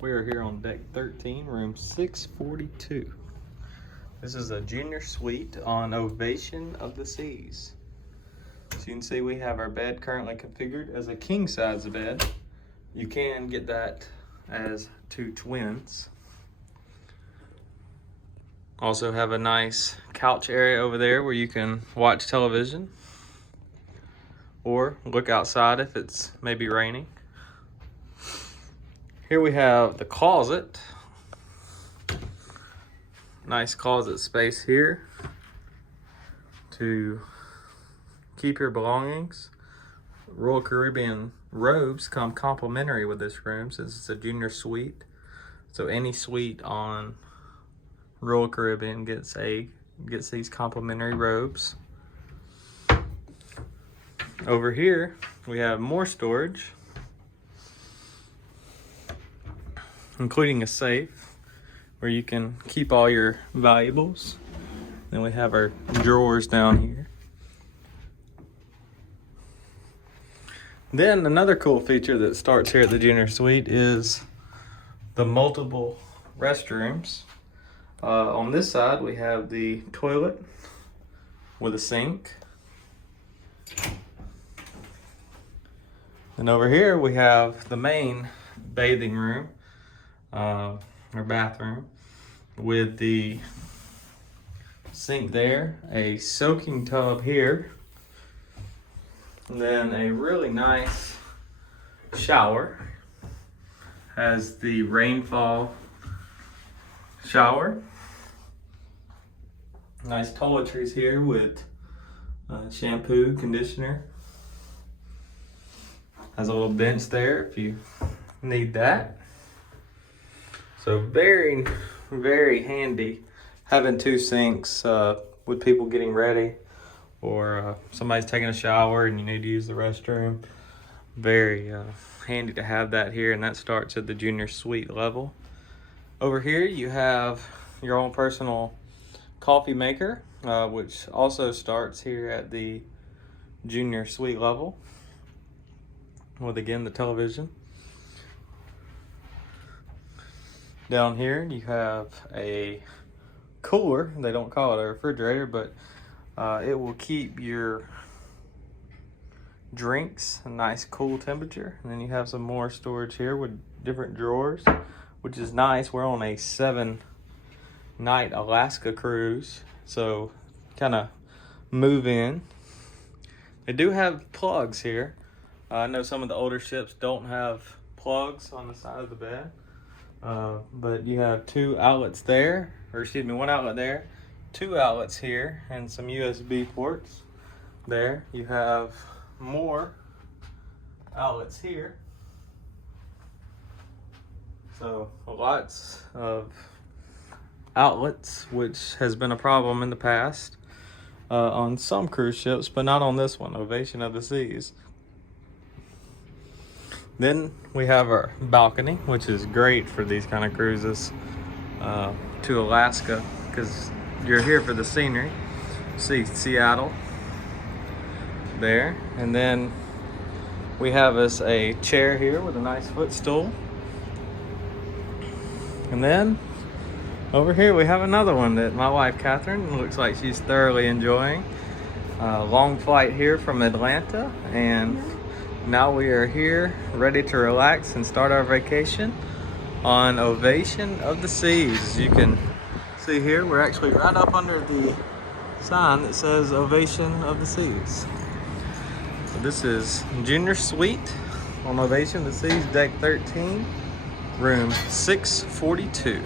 We are here on deck 13, room 642. This is a junior suite on Ovation of the Seas. So you can see we have our bed currently configured as a king size bed. You can get that as two twins. Also have a nice couch area over there where you can watch television or look outside if it's maybe raining. Here we have the closet. Nice closet space here to keep your belongings. Royal Caribbean robes come complimentary with this room since it's a junior suite. So any suite on Royal Caribbean gets these complimentary robes. Over here we have more storage, including a safe where you can keep all your valuables. Then we have our drawers down here. Then another cool feature that starts here at the junior suite is the multiple restrooms. On this side we have the toilet with a sink. And over here we have the main bathing room, or bathroom, with the sink there, a soaking tub here, and then a really nice shower. Has the rainfall shower. Nice toiletries here with shampoo, conditioner. Has a little bench there if you need that. So very, very handy having two sinks with people getting ready, or somebody's taking a shower and you need to use the restroom. Very handy to have that here, and that starts at the junior suite level. Over here you have your own personal coffee maker, which also starts here at the junior suite level, with again the television. Down here you have a cooler. They don't call it a refrigerator, but it will keep your drinks a nice cool temperature. And then you have some more storage here with different drawers, which is nice. We're on a 7-night Alaska cruise, so kind of move in. They do have plugs here. I know some of the older ships don't have plugs on the side of the bed. But you have two outlets there, or excuse me, one outlet there, two outlets here, and some USB ports there. You have more outlets here. So lots of outlets, which has been a problem in the past on some cruise ships, but not on this one, Ovation of the Seas. Then we have our balcony, which is great for these kind of cruises to Alaska, because you're here for the scenery. See Seattle there. And then we have us a chair here with a nice footstool. And then over here we have another one that my wife Catherine looks like she's thoroughly enjoying. Long flight here from Atlanta, and now we are here ready to relax and start our vacation on Ovation of the Seas. As you can see here, we're actually right up under the sign that says Ovation of the Seas. So this is Junior Suite on Ovation of the Seas, deck 13, room 642.